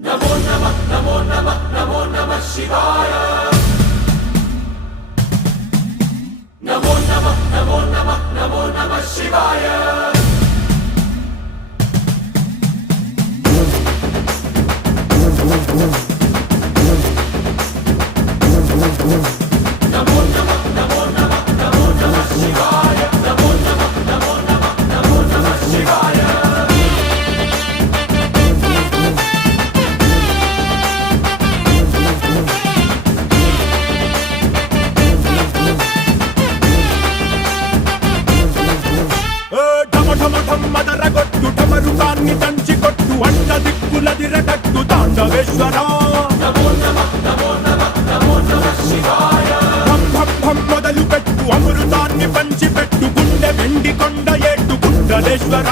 नमो नमः नमो नमः नमो नमः शिवाय। नमो नमः नमो नमः नमो नमः शिवाय। नमो नमः नमो नमः नमो नमः शिवाय। नमो नमः नमो नमः नमो नमः शिवाय। మదరగొట్టు ఢమరుకాన్ని దంచికొట్టు అంట దిక్కులదిరగట్టు తాండవేశ్వర నమో నమః నమో నమః నమో నమః శివాయ। భం భం భం మొదలు పెట్టు అమృతాన్ని పంచిపెట్టు గుండె వెండి కొండ ఏట్టు గుండలేశ్వర